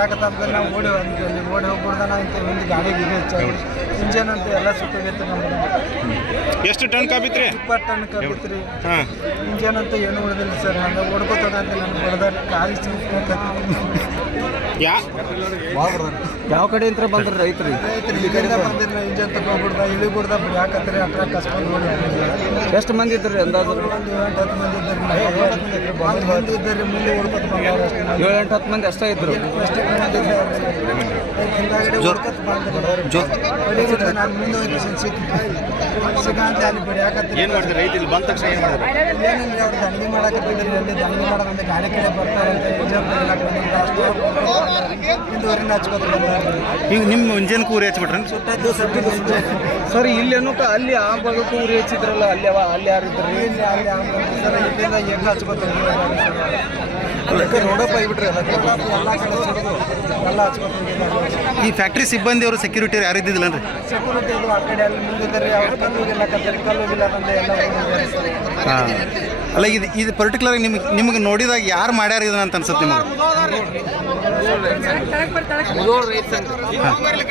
ಬಡಿಯಾಕತ್ತಂದ್ರೆ ನಾವು ಓಡಿ ಅಲ್ಲಿ ಓಡಿ ಹೋಗ್ಬಿಡ್ದಾನ ಅಂತ ಒಂದು ಗಾಡಿಗೆ ಇದು. ಇಂಜನ್ ಅಂತ ಎಲ್ಲ ನಮ್ದು ಎಷ್ಟು ಟನ್ ಕಾಪಿತ್ರಿ ಇಪ್ಪತ್ತು ಟನ್ ಕಬಿತ್ರಿ. ಇಂಜನ್ ಅಂತ ಏನು ಹೊಡೆದಿಲ್ಲ ಸರ್. ಹಂಗ ಓಡ್ಕೋತದ ಅಂತ ನಾನು ಬಡ್ದಾರ ಕಾಲಿ ಯಾ? ಯಾವ ಕಡೆಯಿಂದ ಬಂದ್ರೆ ರೈತರು? ಬಂದಿಲ್ಲ ಇಂಜನ್ ಅಟ್ರ ಕಸ್ಕೊಂಡು ನೋಡಿ. ಎಷ್ಟು ಮಂದಿ ಇದ್ರಿ ಅಂದಾಜು? ಒಂದು ಎಂಟು ಹತ್ತು ಮಂದಿ ಇದ್ದಾರೆ ಮಂದಿ. ಇದ್ದಾರೆ ಅಷ್ಟೇ. ಏಳು ಎಂಟು ಹತ್ತು ಮಂದಿ ಅಷ್ಟೇ ಇದ್ರು? ಅಷ್ಟೇ ಮಂದಿ ಇದ್ದಾರೆ ನಾನು ಮುಂದೆ ಹೋಗಿ ಸಿಕ್ಕ ಏನು ಮಾಡಿದ್ರೆ ರೈತ ಇಲ್ಲಿ ಬಂದ ತಕ್ಷಣ ಏನು ಮಾಡಿದ್ರೆ ಏನಿಲ್ಲ ಅವ್ರು ಮಾಡೋದಂತೆ ಗಾಡಿ ಕಡೆ ಬರ್ತಾರಂತ ಇಂಜನ್ ಅಷ್ಟು. ಹಿಂದುವರಿನ ಈಗ ನಿಮ್ಮ ಮುಂಜಾನೆ ಕೂರಿ ಹಚ್ಬಿಟ್ರಿ ಸರ್ ಇಲ್ಲಿ ಏನೋ ಸರ್ ಇಲ್ಲೇನು ಅಲ್ಲಿ ಆ ಭಾಗಕ್ಕೆ ಊರಿ ಹಚ್ಚಿದ್ರಲ್ಲ ಅಲ್ಲಿ ಅವ ಅಲ್ಲಿ ಯಾರು ಇದ್ರಿ ಇಲ್ಲಿ ಅಲ್ಲಿ ಸರ್ ಇಲ್ಲಿಂದ ಆಗಿಬಿಟ್ರಿ ಎಲ್ಲ ಎಲ್ಲ ಕಡೆ ಸಿಡಿದು ಎಲ್ಲ ಹಚ್ಕೊತ ಈ ಫ್ಯಾಕ್ಟ್ರಿ ಸಿಬ್ಬಂದಿ ಅವರು ಸೆಕ್ಯೂರಿಟಿ ಯಾರು ಇದ್ದಿದ್ದಿಲ್ಲ ರೀ ಸೆಕ್ಯೂರಿಟಿ ಇದು ಆ ಕಡೆ ಅಲ್ಲಿ ಮುಂದಿದ್ದಾರೆ ಅವ್ರು ಕಲ್ಲು ಹೋಗಿಲ್ಲ ಕತ್ತರಿ ಕಲ್ಲು ಹೋಗಿಲ್ಲ ಎಲ್ಲ ಹಾಂ. ಅಲ್ಲ ಇದು ಇದು ಪರ್ಟಿಕ್ಯುಲರ್ ನಿಮ್ಗೆ ನಿಮ್ಗೆ ನೋಡಿದಾಗ ಯಾರು ಮಾಡ್ಯಾರ ಇದನ್ನ ಅಂತ ಅನ್ಸುತ್ತೆ ನಿಮಗೆ?